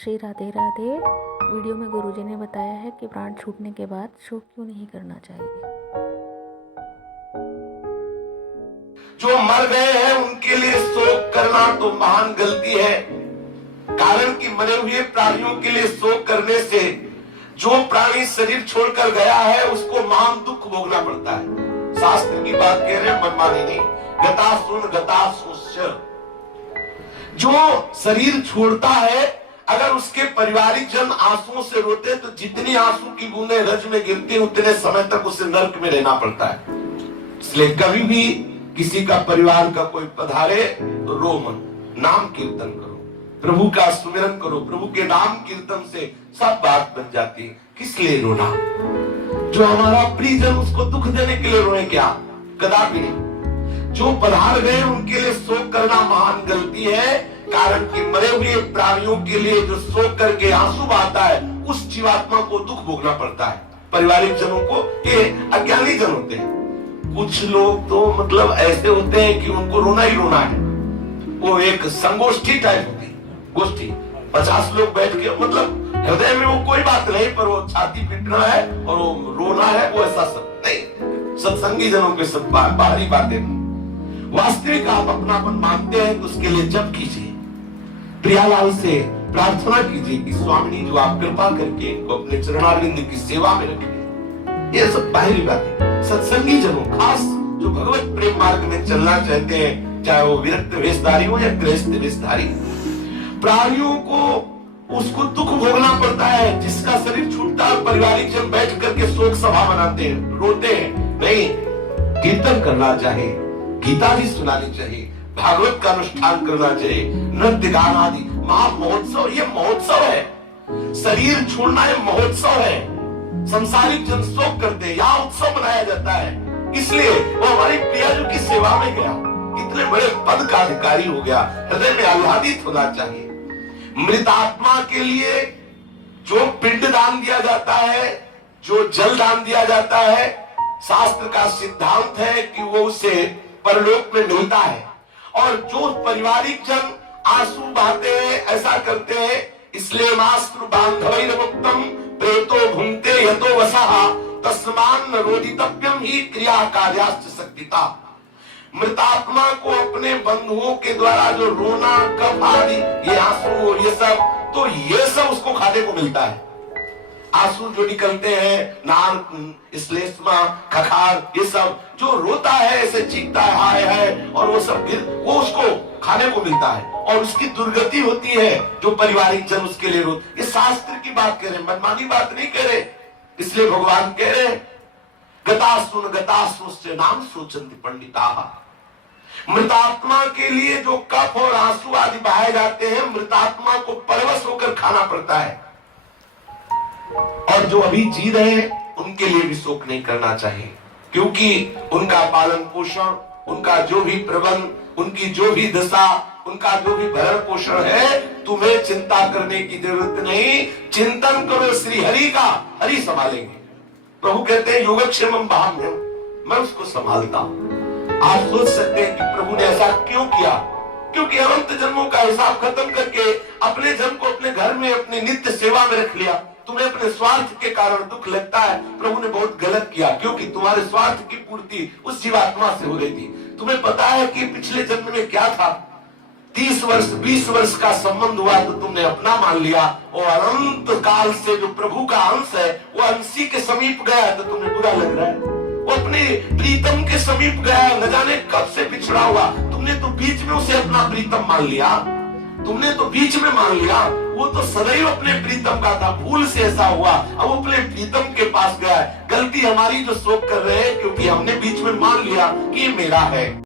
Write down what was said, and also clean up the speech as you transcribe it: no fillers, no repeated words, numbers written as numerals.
Shri Radhe Radhe. Video में गुरुजी ने बताया है कि प्राण छूटने के बाद शोक क्यों नहीं करना चाहिए। जो मर गए हैं उनके लिए शोक करना तो महान गलती है, कारण कि मरे हुए प्राणियों के लिए शोक करने से जो प्राणी शरीर छोड़कर गया है उसको महान दुख भोगना पड़ता है। शास्त्र की बात कह रहे हैं, मनमानी नहीं। गता सुन गता सुश्य। जो शरीर छोड़ता है, अगर उसके पारिवारिक जन आंसुओं से रोते तो जितनी आंसू की बूंदें रज में गिरती उतने समय तक उसे नर्क में रहना पड़ता है। इसलिए कभी भी किसी का परिवार का कोई पधारे तो रो मत, नाम कीर्तन करो, प्रभु का सुमिरन करो। प्रभु के नाम कीर्तन से सब बात बन जाती है। किस लिए रोना? जो हमारा प्रियजन उसको दुख देने के लिए रोए क्या? कदापि नहीं। जो पधार गए उनके लिए शोक करना महान गलती है, कारण कि मरे हुए प्राणियों के लिए जो शोक करके आंसू बहाता है उस जीवात्मा को दुख भोगना पड़ता है। पारिवारिक जनों को, ये अज्ञानी जन होते हैं। कुछ लोग तो मतलब ऐसे होते हैं कि उनको रोना ही रोना है। वो एक संगोष्ठी टाइप होती है, गोष्ठी। 50 लोग बैठ के, मतलब हृदय में वो कोई बात नहीं, पर वो छाती पीटना है और वो रोना है, वो ऐसा सब नहीं। सत्संगी जनों के सब बाहरी बातें। वास्तविक आप अपनापन मानते हैं तो उसके लिए जप कीजिए, प्रियालाल से प्रार्थना कीजिए कि स्वामिनी जो आप कृपा करके इनको अपने चरणारविंद की सेवा में रखें। ये सब बाहरी बातें। सत्संगी जनों, खास जो भगवत प्रेम मार्ग में चलना चाहते हैं, चाहे वो विरक्त वेशधारी हो या गृहस्थ वेशधारी, प्राणियों को उसको दुख भोगना पड़ता है। जिसका शरीर छूटता है, पारिवारिक जन बैठ करके शोक सभा मनाते हैं, रोते हैं। नहीं, कीर्तन करना चाहिए, गीता भी सुनानी चाहिए, भागवत का अनुष्ठान करना चाहिए, नृत्य गान आदि। महामहोत्सव, ये महोत्सव है। शरीर छोड़ना ये महोत्सव है। संसारिक जन शोक करते हैं, यहाँ उत्सव मनाया जाता है। इसलिए वो हमारी प्रियाजू की सेवा में गया, इतने बड़े पद का अधिकारी हो गया, हृदय में आह्लादित होना चाहिए। मृत आत्मा के लिए जो पिंड दान दिया जाता है, जो जल दान दिया जाता है, शास्त्र का सिद्धांत है कि वो उसे परलोक में मिलता है। और जो पारिवारिक जन आंसू बहाते हैं, ऐसा करते हैं, इसलिए मास्त्र बांधवैर्मुक्तम प्रेतो भुंक्ते यतो वसः तस्मान रोदितव्यम ही क्रिया कार्याश्च शक्तिता। मृतात्मा को अपने बंधुओं के द्वारा जो रोना, कफ आदि, ये आंसू, ये सब, तो ये सब उसको खाने को मिलता है। आंसू जो निकलते हैं, नाक, श्लेष्मा, खखार, ये सब जो रोता है, ऐसे चीखता है, हाय है, और वो सब वो उसको खाने को मिलता है। और उसकी दुर्गति होती है जो पारिवारिक जन उसके लिए रोते। ये शास्त्र की बात कह रहे, मनमानी बात नहीं कह रहे। इसलिए भगवान कह रहे, गता सुन नाम सोचन्ति पंडिता। मृतात्मा के लिए जो कफ और आंसू आदि बहाए जाते हैं, मृतात्मा को परवश होकर खाना पड़ता है। और जो अभी जी रहे हैं उनके लिए भी शोक नहीं करना चाहिए, क्योंकि उनका पालन पोषण, उनका जो भी प्रबंध, उनकी जो भी दशा, उनका जो भी भरण पोषण है, तुम्हें चिंता करने की जरूरत नहीं। चिंतन करो श्री हरि का, हरि संभालेंगे। प्रभु कहते हैं योगक्षेमम भाम्यम, मैं उसको संभालता हूं। आप सोच सकते हैं कि प्रभु ने ऐसा क्यों किया? क्योंकि अनंत जन्मों का हिसाब खत्म करके अपने जन को अपने घर में अपनी नित्य सेवा में रख लिया। तुम्हें अपने स्वार्थ के कारण दुख लगता है, प्रभु ने बहुत गलत किया, क्योंकि तुम्हारे स्वार्थ की पूर्ति उस जीवात्मा से हो रही थी। तुम्हें पता है कि पिछले जन्म में क्या था? 30 वर्ष 20 वर्ष का संबंध हुआ तो तुमने अपना मान लिया, और अनंत काल से जो प्रभु का अंश है वो अंशी के समीप गया तो तुम्हें बुरा लग रहा है। वो अपने प्रीतम के समीप गया, न जाने कब से पिछड़ा हुआ, तुमने तो बीच में उसे अपना प्रीतम मान लिया। तुमने तो बीच में मान लिया, वो तो सदैव अपने प्रीतम का था, भूल से ऐसा हुआ, अब वो अपने प्रीतम के पास गया है। गलती हमारी जो शोक कर रहे हैं, क्योंकि हमने बीच में मान लिया कि ये मेरा है।